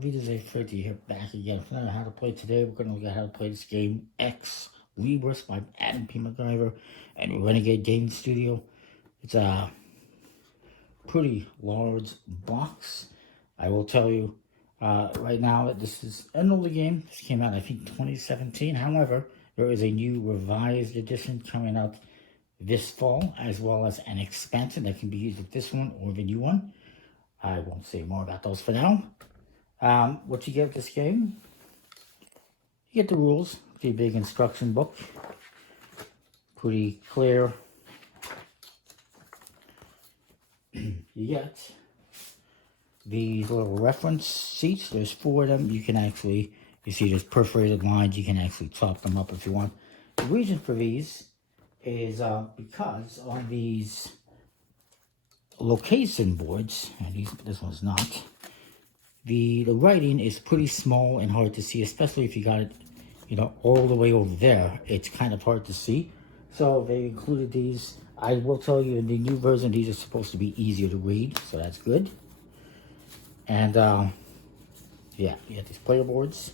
videos I afraid to hear back again. If not how to play today, we're going to look at how to play this game, X Libris by Adam P. MacGyver and Renegade Game Studio. It's a pretty large box. I will tell you right now that this is an older game. This came out, I think, 2017. However, there is a new revised edition coming out this fall, as well as an expansion that can be used with this one or the new one. I won't say more about those for now. What you get with this game, you get the rules, the big instruction book, pretty clear. You get these little reference sheets. There's 4 of them. You can actually, you see there's perforated lines, you can actually chop them up if you want. The reason for these is because on these location boards, and this one's not, the writing is pretty small and hard to see, especially if you got it, all the way over there. It's kind of hard to see. So they included these. I will tell you, in the new version, these are supposed to be easier to read, so that's good. And yeah, you have these player boards.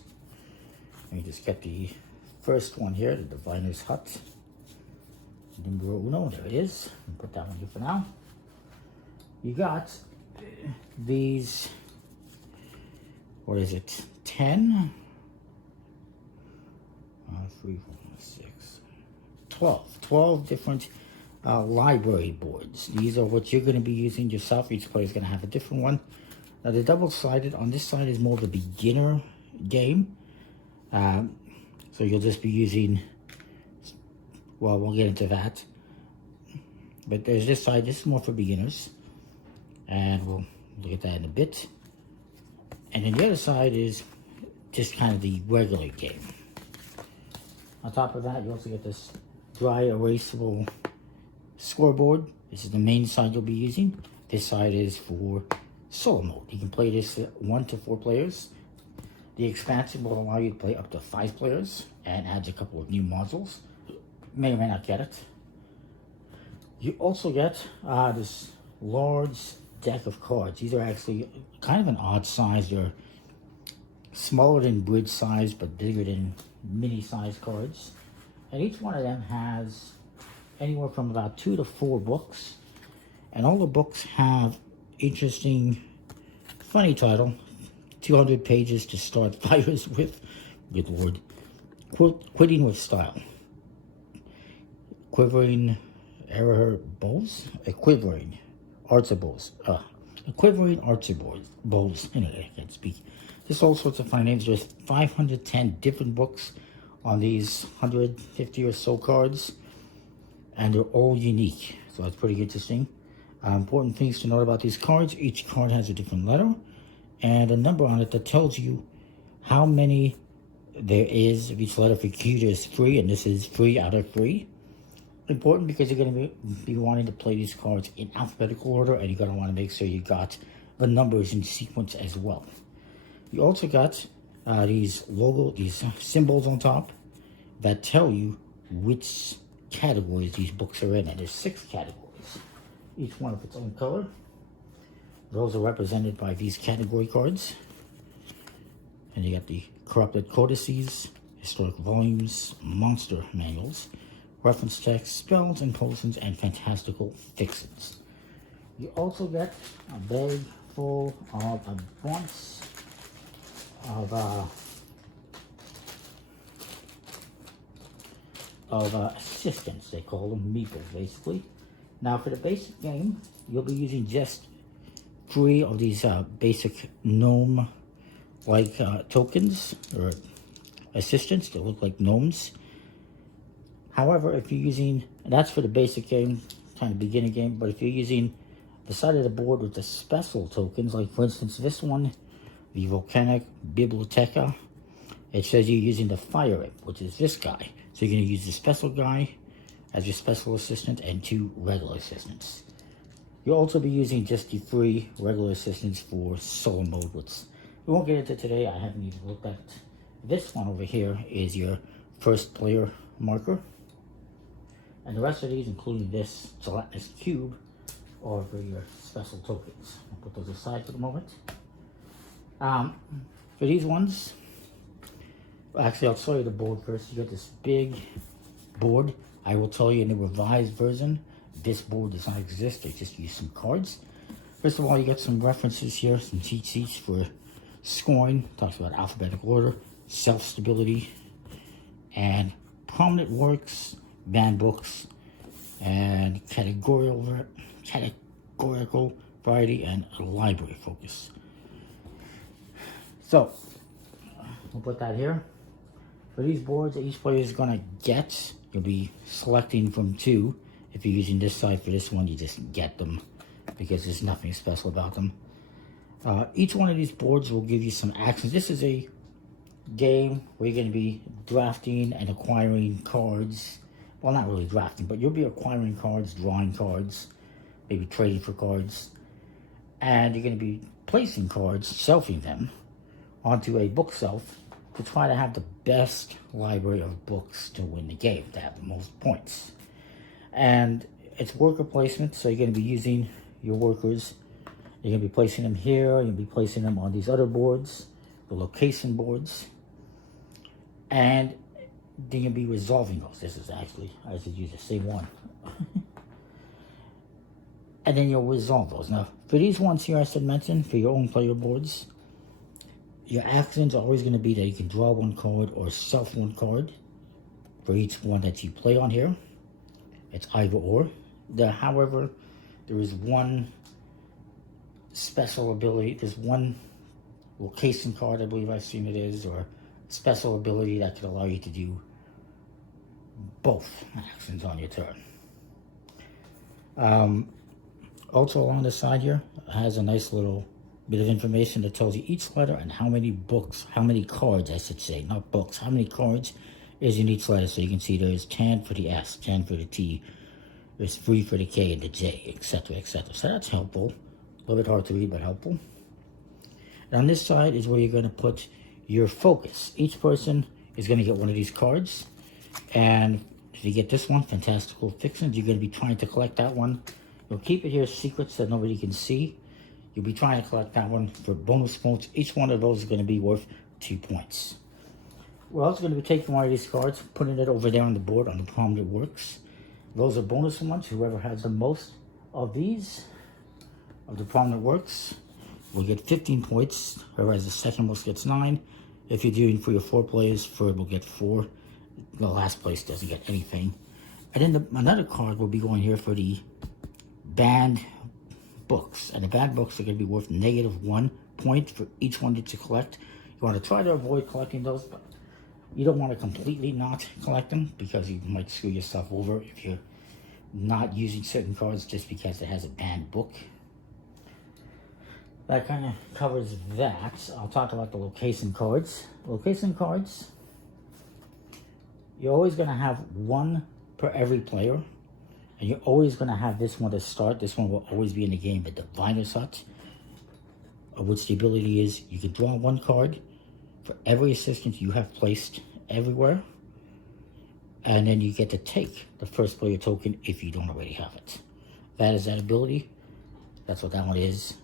Let me just get the first one here, the Diviner's Hut. Numero uno, there it is. I'll put that one here for now. You got these, what is it, 10? 3, 4, 6, 12 different library boards. These are what you're going to be using yourself. Each player is going to have a different one. Now the double-sided on this side is more of a beginner game. So you'll just be using, well, we'll get into that. But there's this side, this is more for beginners. And we'll look at that in a bit. And then the other side is just kind of the regular game. On top of that, you also get this dry erasable scoreboard. This is the main side you'll be using. This side is for solo mode. You can play this 1 to 4 players. The expansion will allow you to play up to 5 players and adds a couple of new modules. You may or may not get it. You also get this large deck of cards. These are actually kind of an odd size. They're smaller than bridge size, but bigger than mini size cards. And each one of them has anywhere from about 2 to 4 books. And all the books have interesting, funny title. 200 pages to start fires with. Good Lord. Quitting with Style. Quivering Error Bowls? Quivering Arts of Bowls. Quivering Arts of Bowls. Anyway, I can't speak. There's all sorts of fun names. There's 510 different books on these 150 or so cards. And they're all unique. So that's pretty interesting. Important things to note about these cards. Each card has a different letter and a number on it that tells you how many there is of each letter. For Q, there's 3, and this is 3 out of 3. Important because you're going to be wanting to play these cards in alphabetical order, and you're going to want to make sure you got the numbers in sequence as well. You also got these symbols on top that tell you which categories these books are in, and there's 6 categories, each one of its own color. Those are represented by these category cards. And you got the corrupted codices, historic volumes, monster manuals, reference text, spells and potions, and fantastical fixins. You also get a bag full of a bunch of assistants, they call them, meeples, basically. Now for the basic game, you'll be using just 3 of these basic gnome-like tokens, or assistants that look like gnomes. However, if you're using, and that's for the basic game, kind of beginner game, but if you're using the side of the board with the special tokens, like for instance this one, the Volcanic Biblioteca, it says you're using the Fire Imp, which is this guy. So you're going to use the special guy as your special assistant and 2 regular assistants. You'll also be using just the 3 regular assistants for solo mode, which we won't get into today. I haven't even looked at it. This one over here is your first player marker. And the rest of these, including this gelatinous cube, are for your special tokens. I'll put those aside for the moment. For these ones, actually I'll show you the board first. You got this big board. I will tell you in the revised version, this board does not exist. They just use some cards. First of all, you got some references here, some cheat sheets for scoring. Talks about alphabetical order, self-stability, and prominent works, banned books, and categorical variety, and library focus. So, we'll put that here. For these boards that each player is going to get, you'll be selecting from 2. If you're using this side for this one, you just get them because there's nothing special about them. Each one of these boards will give you some actions. This is a game where you're going to be drafting and acquiring cards. Well, not really drafting, but you'll be acquiring cards, drawing cards, maybe trading for cards. And you're going to be placing cards, shelving them onto a bookshelf to try to have the best library of books to win the game, to have the most points. And it's worker placement, so you're going to be using your workers. You're going to be placing them here, you're going to be placing them on these other boards, the location boards. And then you'll be resolving those. This is actually, I should use the same one. And then you'll resolve those. Now, for these ones here I should mention, for your own player boards, your actions are always going to be that you can draw 1 card or shelf 1 card for each one that you play on here. It's either or. However, there is one special ability. There's one location card, I believe I've seen it is, or special ability that could allow you to do both actions on your turn. Also along the side here, it has a nice little bit of information that tells you each letter and how many cards, I should say, not books, how many cards is in each letter. So you can see there's 10 for the S, 10 for the T, there's 3 for the K and the J, etc., etc. So that's helpful. A little bit hard to read, but helpful. And on this side is where you're going to put your focus. Each person is going to get one of these cards. And if you get this one, Fantastical Fictions, you're going to be trying to collect that one. You'll keep it here secret so nobody can see. You'll be trying to collect that one for bonus points. Each one of those is going to be worth 2 points. We're also going to be taking one of these cards, putting it over there on the board on the prominent works. Those are bonus ones. Whoever has the most of these, of the prominent works, will get 15 points. Whoever has the second most gets 9. If you're doing for your 4 players, third will get 4. The last place doesn't get anything. And then another card will be going here for the banned books. And the banned books are going to be worth -1 point for each one that you collect. You want to try to avoid collecting those, but you don't want to completely not collect them because you might screw yourself over if you're not using certain cards just because it has a banned book. That kind of covers that. I'll talk about the location cards. Location cards, you're always going to have 1 per every player. And you're always going to have this one to start. This one will always be in the game, the Diviner's Hut, of which the ability is you can draw 1 card for every assistant you have placed everywhere. And then you get to take the first player token if you don't already have it. That is that ability. That's what that one is.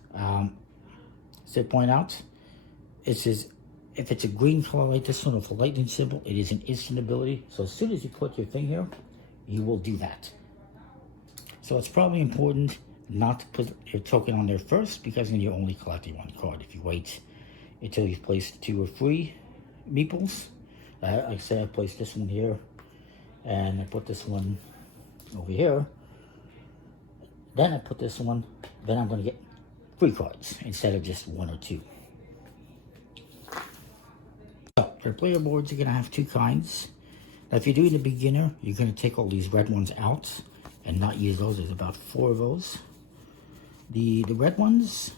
To point out, it says if it's a green color like this one with a lightning symbol, it is an instant ability. So as soon as you put your thing here, you will do that. So it's probably important not to put your token on there first because then you're only collecting 1 card. If you wait until you've placed 2 or 3 meeples, like I said, I placed this one here and I put this one over here. Then I put this one, then I'm going to get 3 cards instead of just 1 or 2. So your player boards are going to have 2 kinds. Now if you're doing the beginner, you're going to take all these red ones out and not use those. There's about 4 of those. The red ones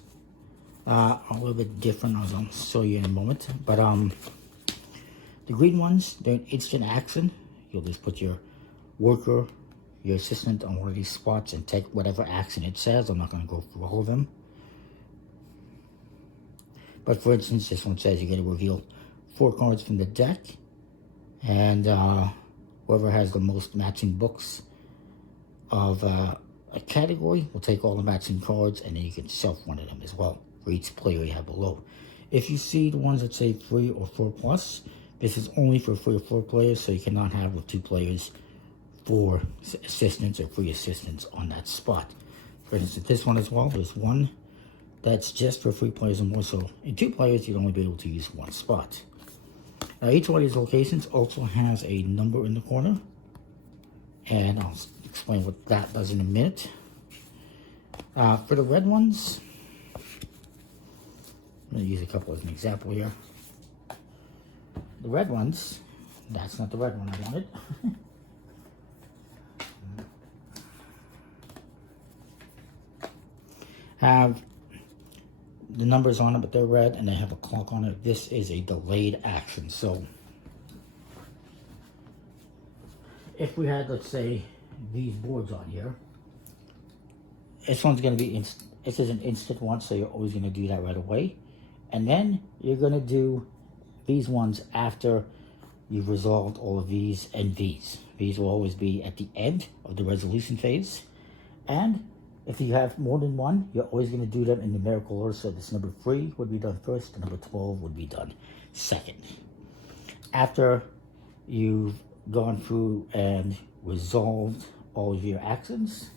are a little bit different, as I'll show you in a moment. But the green ones, they're an instant action. You'll just put your worker, your assistant on one of these spots and take whatever action it says. I'm not going to go through all of them. But for instance, this one says you're going to reveal 4 cards from the deck. And whoever has the most matching books of a category will take all the matching cards, and then you can shelf one of them as well for each player you have below. If you see the ones that say 3 or 4 plus, this is only for 3 or 4 players, so you cannot have with 2 players 4 assistants or 3 assistants on that spot. For instance, this one as well, there's one that's just for 3 players or more, so in 2 players, you'd only be able to use 1 spot. Now, each one of these locations also has a number in the corner, and I'll explain what that does in a minute. For the red ones, I'm going to use a couple as an example here. The red ones, that's not the red one I wanted. Have the numbers on it, but they're red, and they have a clock on it. This is a delayed action. So if we had, let's say, these boards on here, this one's going to be, this is an instant one, so you're always going to do that right away. And then you're going to do these ones after you've resolved all of these and these. These will always be at the end of the resolution phase. And if you have more than one, you're always going to do them in numerical order. So this number 3 would be done first, and number 12 would be done second. After you've gone through and resolved all of your actions,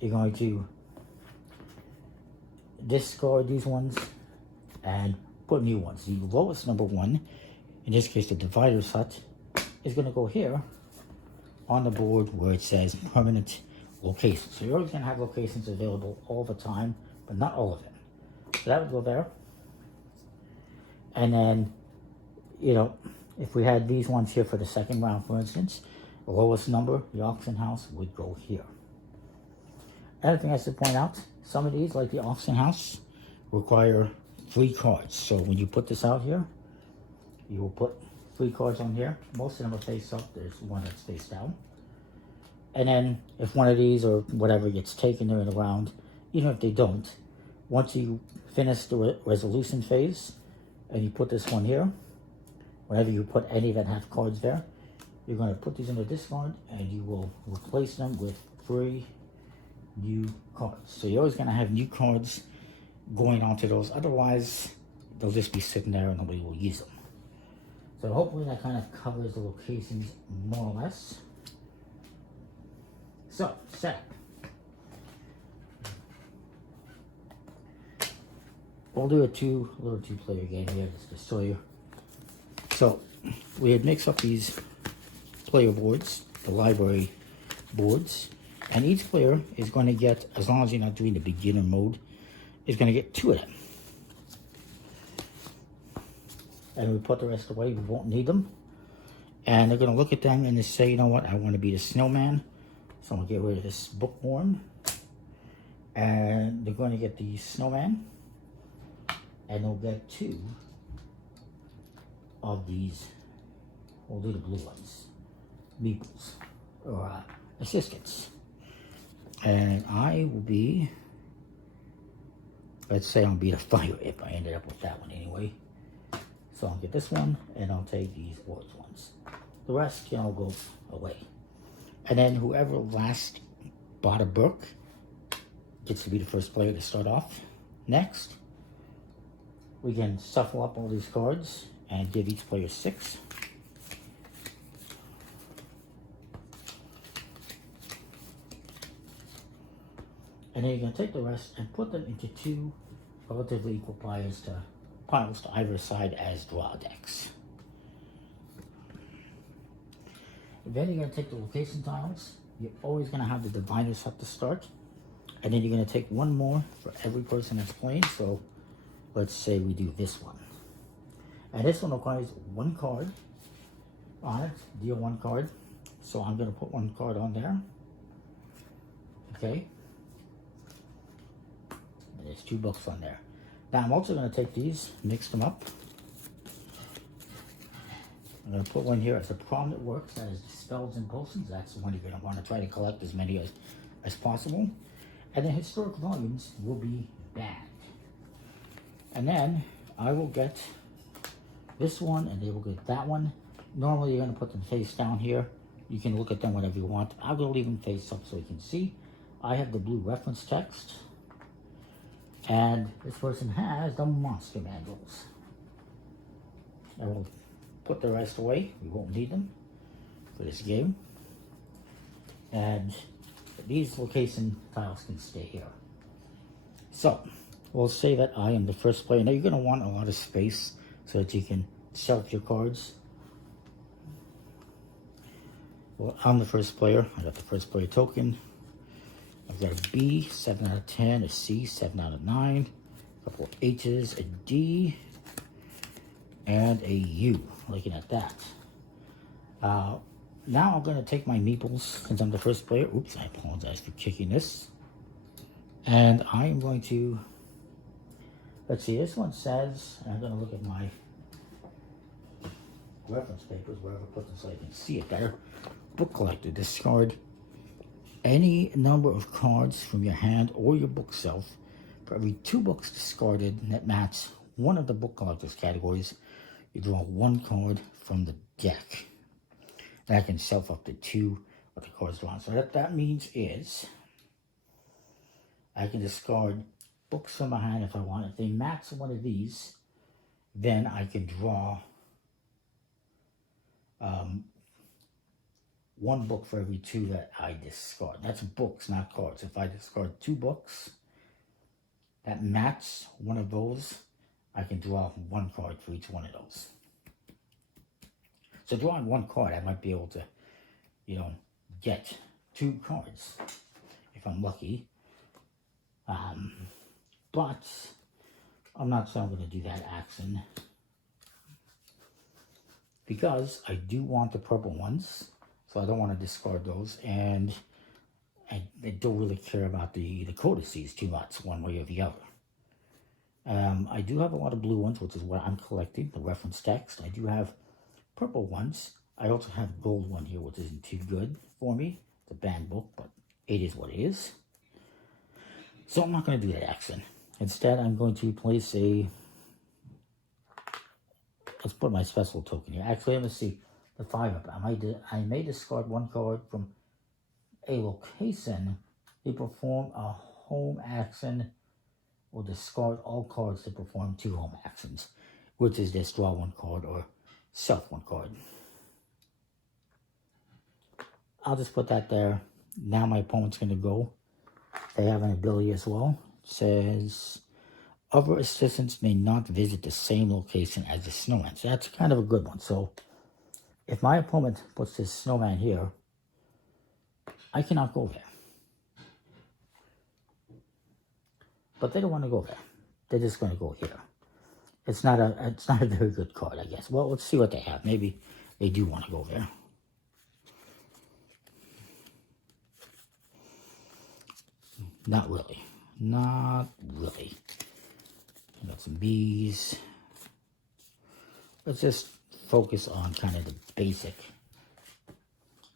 you're going to discard these ones and put new ones. The lowest number 1, in this case the divider's hut, is going to go here on the board where it says permanent location. So you're always going to have locations available all the time, but not all of them. So that would go there. And then, you know, if we had these ones here for the second round, for instance, the lowest number, the auction house, would go here. Another thing I should point out, some of these, like the auction house, require 3 cards. So when you put this out here, you will put 3 cards on here. Most of them are face up. There's one that's face down. And then if one of these or whatever gets taken during the round, even if they don't, once you finish the resolution phase and you put this one here, whenever you put any that have cards there, you're going to put these in the discard and you will replace them with 3 new cards. So you're always going to have new cards going onto those. Otherwise, they'll just be sitting there and nobody will use them. So hopefully that kind of covers the locations more or less. So, set. We'll do a little two-player game here just to show you. So, we had mixed up these player boards, the library boards, and each player is going to get, as long as you're not doing the beginner mode, is going to get 2 of them. And we put the rest away, we won't need them. And they're going to look at them and they say, you know what, I want to be the snowman. So I'm going to get rid of this bookworm. And they're going to get the snowman. And they'll get 2 of these. We'll do the blue ones. Meeples. Or assistants. And I will be, let's say I'll be the fire if I ended up with that one anyway. So I'll get this one and I'll take these orange ones. The rest can all go away. And then whoever last bought a book gets to be the first player to start off. Next, we can shuffle up all these cards and give each player 6. And then you're going to take the rest and put them into 2 relatively equal piles to either side as draw decks. Then you're going to take the location tiles. You're always going to have the dividers at the start. And then you're going to take 1 more for every person that's playing. So let's say we do this one. And this one requires 1 card on it. Deal 1 card. So I'm going to put 1 card on there. Okay. And there's 2 books on there. Now I'm also going to take these, mix them up. I'm going to put one here as a prominent works, that is spells and potions. That's the one you're going to want to try to collect as many as possible. And then historic volumes will be banned. And then I will get this one and they will get that one. Normally you're going to put them face down here. You can look at them whenever you want. I'm going to leave them face up so you can see. I have the blue reference text. And this person has the monster manuals. I will put the rest away. We won't need them for this game. And these location tiles can stay here. So, we'll say that I am the first player. Now you're going to want a lot of space so that you can shelf your cards. Well, I'm the first player. I got the first player token. I've got a B, 7 out of 10, a C, 7 out of 9, a couple of H's, a D, and a U. Looking at that. Now I'm going to take my meeples, since I'm the first player. Oops, I apologize for kicking this. And I am going to, let's see, this one says, and I'm going to look at my reference papers, wherever I put them so I can see it better. Book collector, discard any number of cards from your hand or your bookshelf. For every 2 books discarded that match one of the book collector's categories, you draw 1 card from the deck. And I can shelf up to 2 of the cards drawn. So what that means is I can discard books from my hand if I want. If they match one of these, then I can draw 1 book for every 2 that I discard. That's books, not cards. If I discard 2 books that match one of those, I can draw 1 card for each one of those. So drawing 1 card, I might be able to, you know, get 2 cards if I'm lucky. But I'm not sure I'm going to do that action because I do want the purple ones. So I don't want to discard those, and I don't really care about the codices too much, one way or the other. I do have a lot of blue ones, which is what I'm collecting, the reference text. I do have purple ones. I also have gold one here, which isn't too good for me. It's a banned book, but it is what it is. So I'm not going to do that action. Instead, I'm going to place a, let's put my special token here. Actually, let me see. The 5 up. I may discard 1 card from a location to perform a home action, or discard all cards to perform 2 home actions, which is just draw 1 card or shelf 1 card. I'll just put that there. Now my opponent's going to go. They have an ability as well. It says other assistants may not visit the same location as the snowman. So that's kind of a good one. So if my opponent puts this snowman here, I cannot go there. But they don't want to go there. They're just going to go here. It's not a very good card, I guess. Well, let's see what they have. Maybe they do want to go there. Not really. Not really. I got some B's. Let's just focus on kind of the basic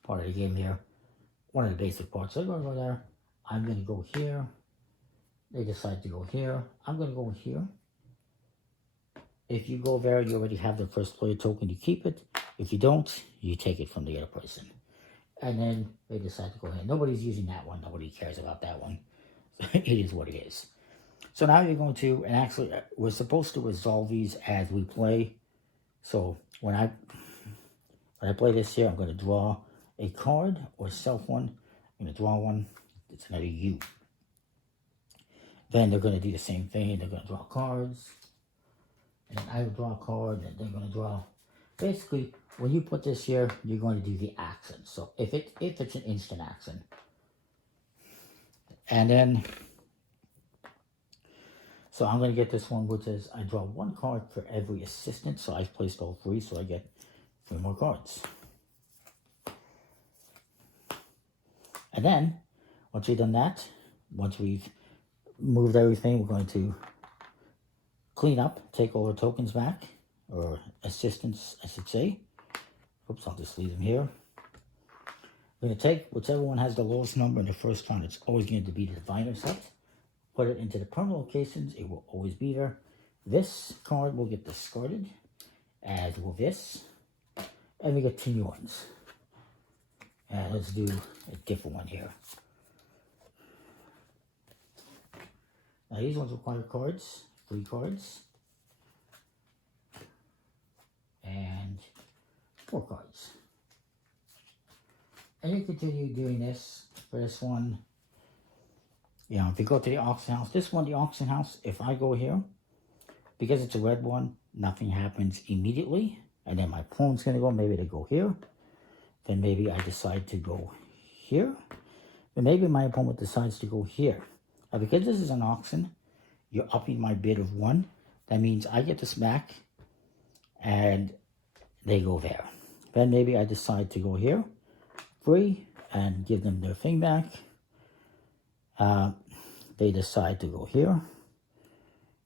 part of the game here. One of the basic parts. So I'm going to go there. I'm going to go here. They decide to go here. I'm going to go here. If you go there, you already have the first player token. You keep it. If you don't, you take it from the other person. And then they decide to go here. Nobody's using that one. Nobody cares about that one. It is what it is. So now you're going to, and actually we're supposed to resolve these as we play. So when I play this here, I'm going to draw a card or shelf one. I'm going to draw one. It's another U. Then they're going to do the same thing. They're going to draw cards. And I will draw a card, and they're going to draw. Basically, when you put this here, you're going to do the action. So if it's an instant action. And then, so I'm going to get this one, which is I draw 1 card for every assistant. So I've placed all 3, so I get 3 more cards. And then, once we've done that, once we've moved everything, we're going to clean up, take all our tokens back, or assistants, I should say. Oops, I'll just leave them here. We're going to take whichever one has the lowest number in the first round. It's always going to be the diviner set. Put it into the permanent locations. It will always be there. This card will get discarded, as will this. And we get 2 new ones. And let's do a different one here. Now these ones require cards, 3 cards, and 4 cards. And you continue doing this for this one. You know, if you go to the auction house, this one, the auction house, if I go here, because it's a red one, nothing happens immediately. And then my opponent's going to go, maybe they go here. Then maybe I decide to go here. Then maybe my opponent decides to go here. Now, because this is an auction, you're upping my bid of 1. That means I get this back, and they go there. Then maybe I decide to go here, free, and give them their thing back. They decide to go here,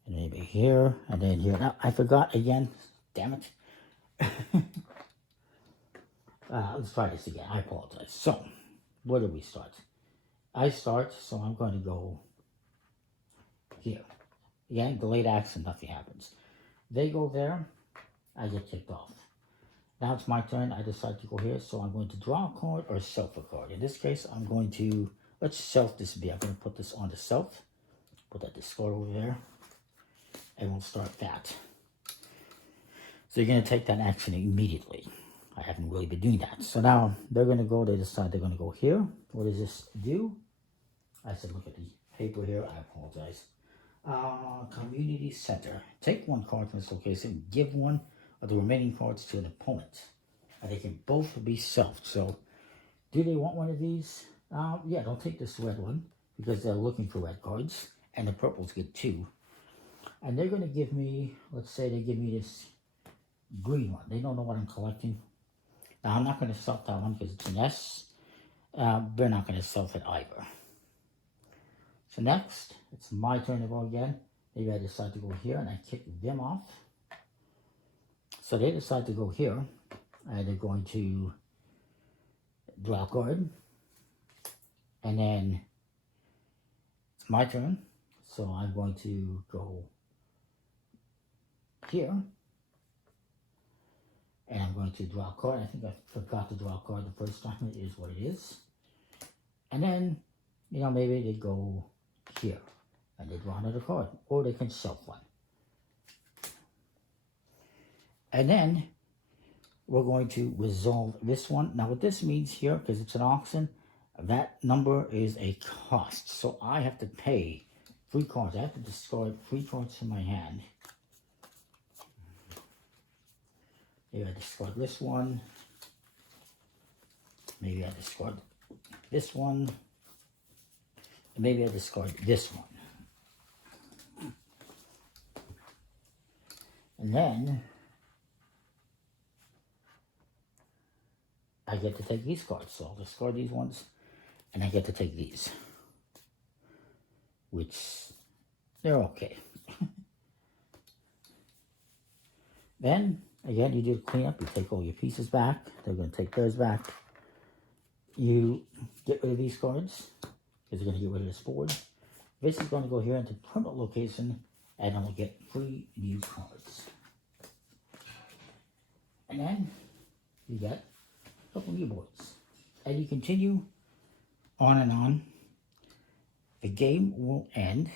and maybe here, and then here. Now, I forgot again. Damn it. Let's try this again. I apologize. So, where do we start? I start, so I'm going to go here. Again, delayed action, nothing happens. They go there, I get kicked off. Now it's my turn. I decide to go here, so I'm going to draw a card or shelf a card. In this case, I'm going to, let's shelf this be. I'm going to put this on the shelf. Put that discard over there, and we'll start that. So you're going to take that action immediately. I haven't really been doing that. So now they're going to go, they decide they're going to go here. What does this do? I said, look at the paper here. I apologize. Community center. Take 1 card from this location. Give 1 of the remaining cards to an opponent. And they can both be shelved. So, do they want one of these? Yeah, don't take this red one because they're looking for red cards. And the purples get 2. And they're going to give me, let's say they give me this green one. They don't know what I'm collecting. Now, I'm not going to shelf that one because it's an S. They're not going to shelf it either. So next, it's my turn to go again. Maybe I decide to go here and I kick them off. So they decide to go here. And they're going to draw a card. And then it's my turn. So I'm going to go here. And I'm going to draw a card. I think I forgot to draw a card the first time. It is what it is. And then, you know, maybe they go here. And they draw another card. Or they can shelf one. And then we're going to resolve this one. Now what this means here, because it's an auction, that number is a cost. So I have to pay 3 cards. I have to discard 3 cards from my hand. Maybe I discard this one. Maybe I discard this one. And maybe I discard this one. And then I get to take these cards. So I'll discard these ones. And I get to take these. Which, they're okay. Then, again, you do the cleanup. You take all your pieces back. They're going to take theirs back. You get rid of these cards. Because they're going to get rid of this board. This is going to go here into permanent location. And I'll get 3 new cards. And then, you get a couple new boards. And you continue on and on. The game will end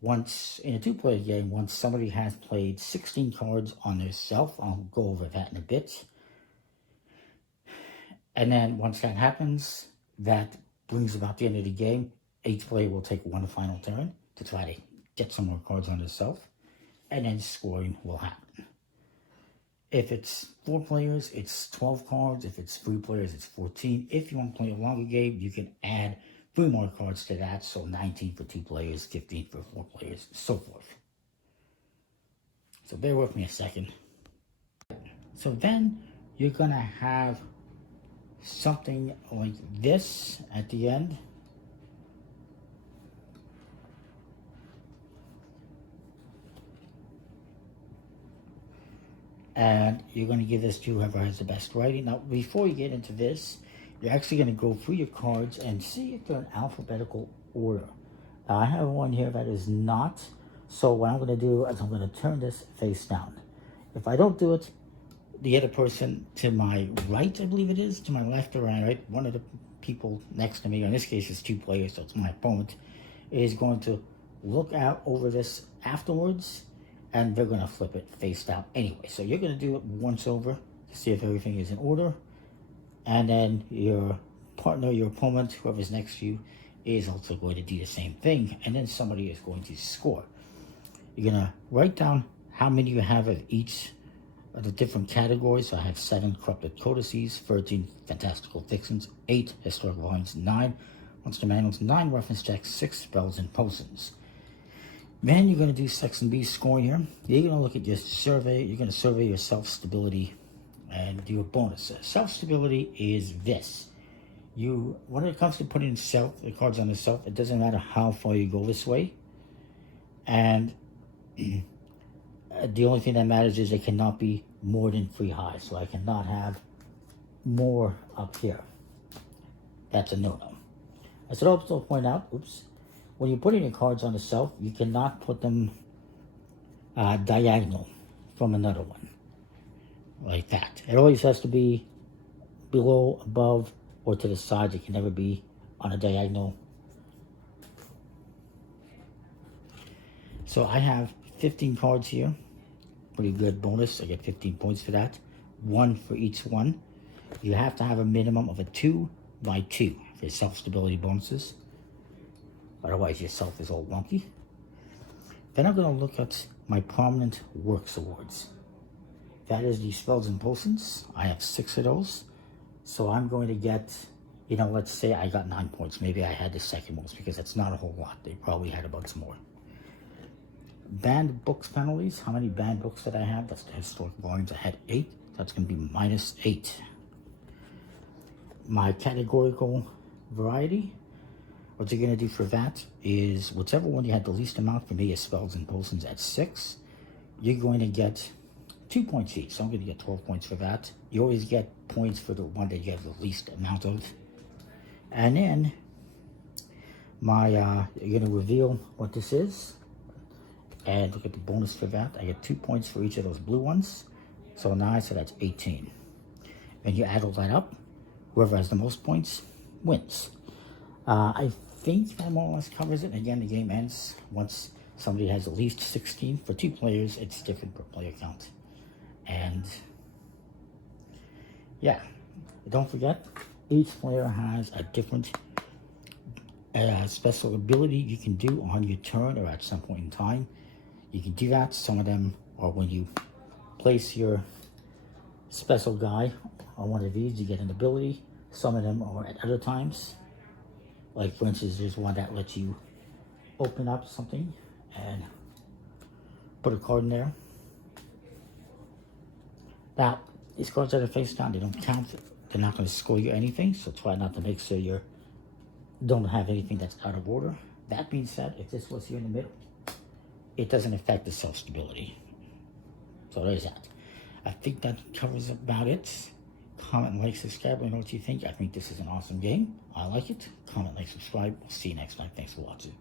once, in a 2-player game, once somebody has played 16 cards on their shelf. I'll go over that in a bit. And then once that happens, that brings about the end of the game. Each player will take 1 final turn to try to get some more cards on their shelf. And then scoring will happen. If it's 4 players, it's 12 cards. If it's 3 players, it's 14. If you want to play a longer game, you can add 3 more cards to that. So 19 for 2 players, 15 for 4 players, so forth. So bear with me a second. So then you're going to have something like this at the end. And you're going to give this to whoever has the best writing. Now, before you get into this, you're actually going to go through your cards and see if they're in alphabetical order. Now, I have one here that is not. So what I'm going to do is I'm going to turn this face down. If I don't do it, the other person to my right, I believe it is, to my left or right, one of the people next to me, or in this case it's 2 players, so it's my opponent, is going to look out over this afterwards, and they're gonna flip it face down anyway. So you're gonna do it once over to see if everything is in order, and then your partner, your opponent, whoever's next to you, is also going to do the same thing, and then somebody is going to score. You're gonna write down how many you have of each of the different categories. So I have 7 corrupted codices, 13 fantastical fictions, 8 historical volumes, 9 monster manuals, 9 reference checks, 6 spells and potions. Then you're going to do section B scoring here. You're going to look at your survey. You're going to survey your self-stability and do your bonuses. Self-stability is this. When it comes to putting the cards on the self, it doesn't matter how far you go this way. And the only thing that matters is it cannot be more than 3 high. So I cannot have more up here. That's a no-no. I should also point out, when you're putting your cards on the shelf, you cannot put them diagonal from another one, like that. It always has to be below, above, or to the side. It can never be on a diagonal. So I have 15 cards here. Pretty good bonus. I get 15 points for that. 1 for each one. You have to have a minimum of a 2 by 2 for self-stability bonuses. Otherwise, your self is all wonky. Then I'm going to look at my prominent works awards. That is the spells and potions. I have 6 of those. So I'm going to get, let's say I got 9 points. Maybe I had the second most because that's not a whole lot. They probably had about some more. Banned books penalties. How many banned books did I have? That's the historic volumes. I had 8. That's going to be -8. My categorical variety. What you're going to do for that is whichever one you had the least amount, for me is spells and potions at 6. You're going to get 2 points each. So I'm going to get 12 points for that. You always get points for the one that you have the least amount of. And then you're going to reveal what this is. And look at the bonus for that. I get 2 points for each of those blue ones. So 9, so that's 18. And you add all that up. Whoever has the most points wins. I think that more or less covers it. Again, the game ends once somebody has at least 16. For 2 players, it's different per player count. And yeah, don't forget, each player has a different special ability you can do on your turn or at some point in time. You can do that. Some of them are when you place your special guy on one of these, you get an ability. Some of them are at other times. Like, for instance, there's one that lets you open up something and put a card in there. Now, these cards that are face down, they don't count. They're not going to score you anything, so try not to make sure you don't have anything that's out of order. That being said, if this was here in the middle, it doesn't affect the self-stability. So there's that. I think that covers about it. Comment, like, subscribe. Let me know what you think. I think this is an awesome game. I like it. Comment, like, subscribe. We'll see you next time. Thanks for watching.